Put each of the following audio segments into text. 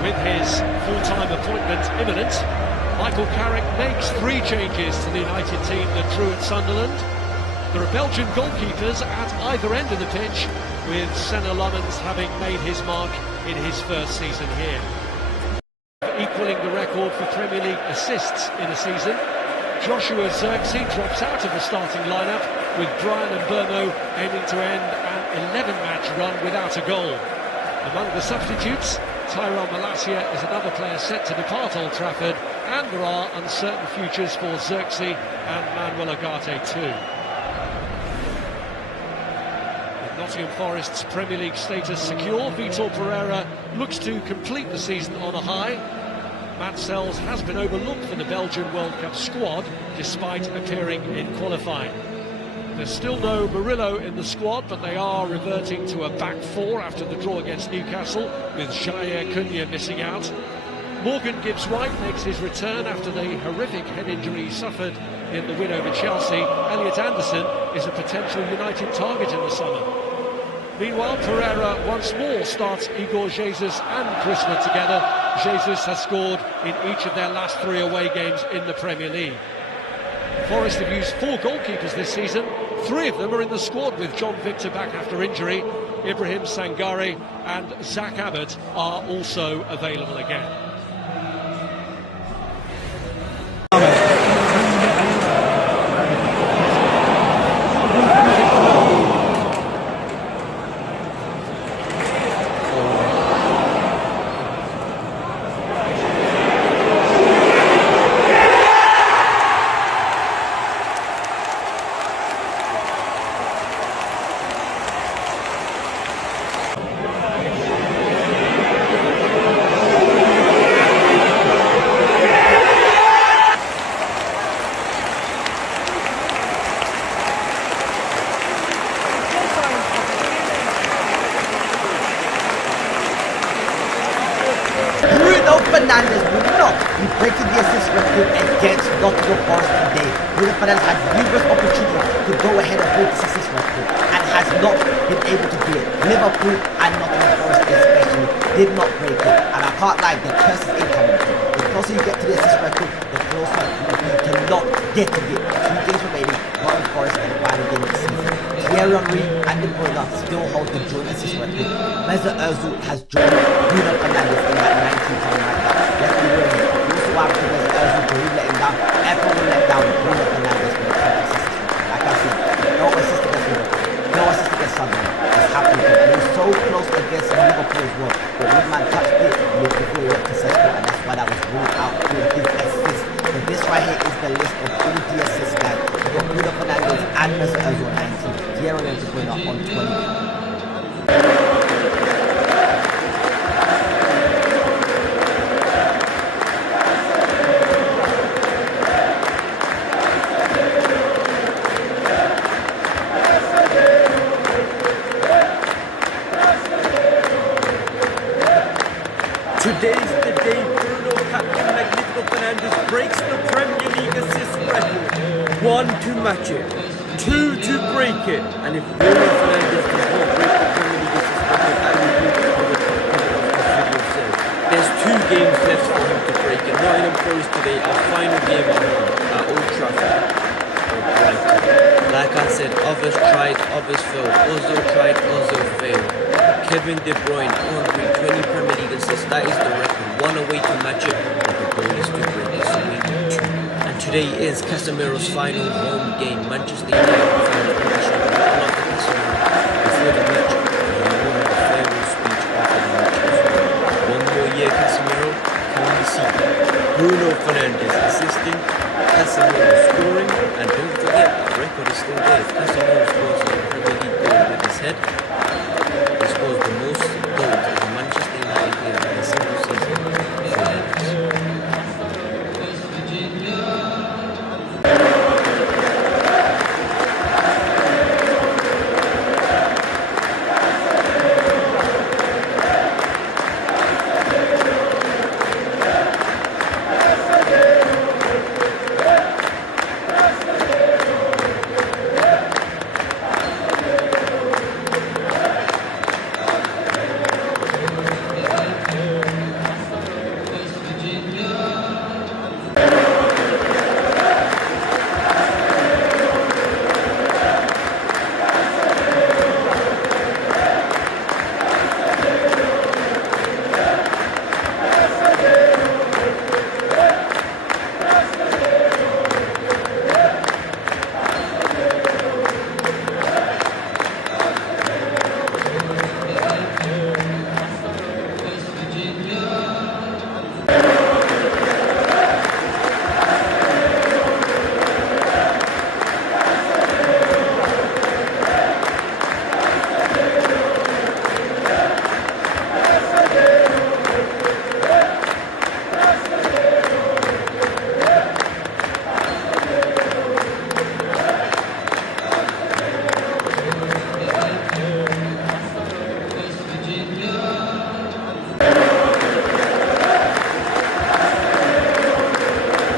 With his full-time appointment imminent, Michael Carrick makes 3 changes to the United team that drew at Sunderland. There are Belgian goalkeepers at either end of the pitch, with Senna Lummens having made his mark in his first season here. Equalling the record for Premier League assists in a season, Joshua Zirkzee drops out of the starting lineup, with Brian and Burno aiming to end an 11-match run without a goal. Among the substitutes, Tyrell Malacia is another player set to depart Old Trafford, and there are uncertain futures for Zirkzee and Manuel Ugarte too. With Nottingham Forest's Premier League status secure, Vitor Pereira looks to complete the season on a high. Matt Sells has been overlooked for the Belgian World Cup squad, despite appearing in qualifying. There's still no Murillo in the squad, but they are reverting to a back 4 after the draw against Newcastle, with Jair Cunha missing out. Morgan Gibbs-White makes his return after the horrific head injury he suffered in the win over Chelsea. Elliot Anderson is a potential United target in the summer. Meanwhile, Pereira once more starts Igor Jesus and Krishna together. Jesus has scored in each of their last 3 away games in the Premier League. Forest have used 4 goalkeepers this season. 3 of them are in the squad, with John Victor back after injury. Ibrahim Sangare and Zach Abbott are also available again. Fernandes will not be breaking the assist record against Nottingham Forest today. Bruno Fernandes had numerous opportunities to go ahead and break this assist record and has not been able to do it. Liverpool and Nottingham Forest especially did not break it, and I can't lie, the curse is incoming. The closer you get to the assist record, the closer you cannot get to it. 2 games remaining, Nottingham Forest and the final game of the season. Thierry Henry and De Bruyne still hold the joint assist record. Mesut Ozil has joined Bruno Fernandes in that 19th time right now. Let's be real. You also have to Mesut Ozil to really let him down. Everyone will let down Bruno Fernandes with the 20 assist record. Like I said, no assist against Liverpool, no assist against Sunderland. It's happening. And he was so close against Liverpool as well. But one man touched it, he was before he went to Sesko, and that's why that was ruled out for his assist. So this right here is the list of all the assists, guys. We've got Bruno Fernandes and Mesut Ozil on 19. Thierry Henry to win on 20. Today's the day Bruno Captain Magnifico Fernandes breaks the Premier League assist record. 1 to match it, 2 to break it, and if Bruno Fernandes does not break the Premier League assist record, and we will cover the cover of this video says, there's 2 games left for him to break it. Nottingham Forest today, our final game at home at Old Trafford. Like I said, others tried, others failed. Ozil tried, Ozil failed. Kevin De Bruyne on 20 Premier League assists. That is the record. 1 away to match it, but the goal is to break it, so we need 2. And today is Casemiro's final home game. Manchester United final position. One after Casemiro before the match, and he will have a farewell speech after the match as well. 1 more year, Casemiro. Can we see Bruno Fernandes assisting, Casemiro scoring, and don't forget that record is still there. If Casemiro scores a Premier League goal with his head, he scores the most goals as a Manchester United player in a single season.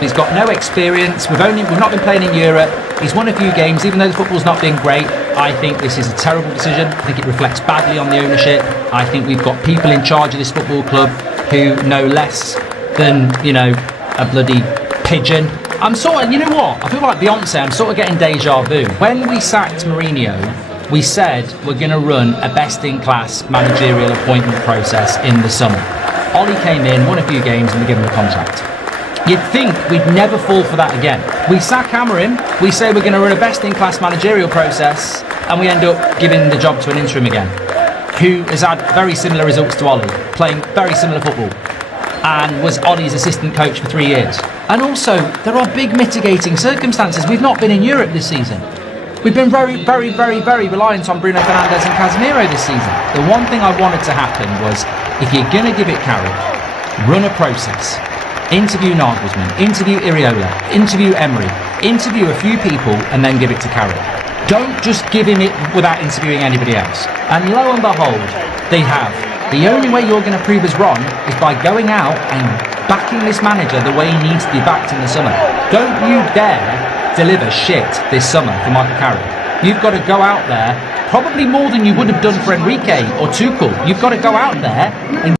He's got no experience. We've not been playing in Europe. He's won a few games, even though the football's not been great. I think this is a terrible decision. I think it reflects badly on the ownership. I think we've got people in charge of this football club who know less than, you know, a bloody pigeon. I'm sort of, you know what? I feel like Beyonce. I'm sort of getting deja vu. When we sacked Mourinho, we said we're going to run a best-in-class managerial appointment process in the summer. Ollie came in, won a few games, and we give him a contract. You'd think we'd never fall for that again. We sack Cameron, we say we're going to run a best-in-class managerial process, and we end up giving the job to an interim again, who has had very similar results to Ollie, playing very similar football, and was Ollie's assistant coach for 3 years. And also, there are big mitigating circumstances. We've not been in Europe this season. We've been very, very, very, very reliant on Bruno Fernandes and Casemiro this season. The one thing I wanted to happen was, if you're going to give it Carrick, run a process. Interview Nagelsmann, interview Iriola, interview Emery, interview a few people, and then give it to Carrick. Don't just give him it without interviewing anybody else. And lo and behold, they have. The only way you're going to prove us wrong is by going out and backing this manager the way he needs to be backed in the summer. Don't you dare deliver shit this summer for Michael Carrick. You've got to go out there, probably more than you would have done for Enrique or Tuchel. You've got to go out there and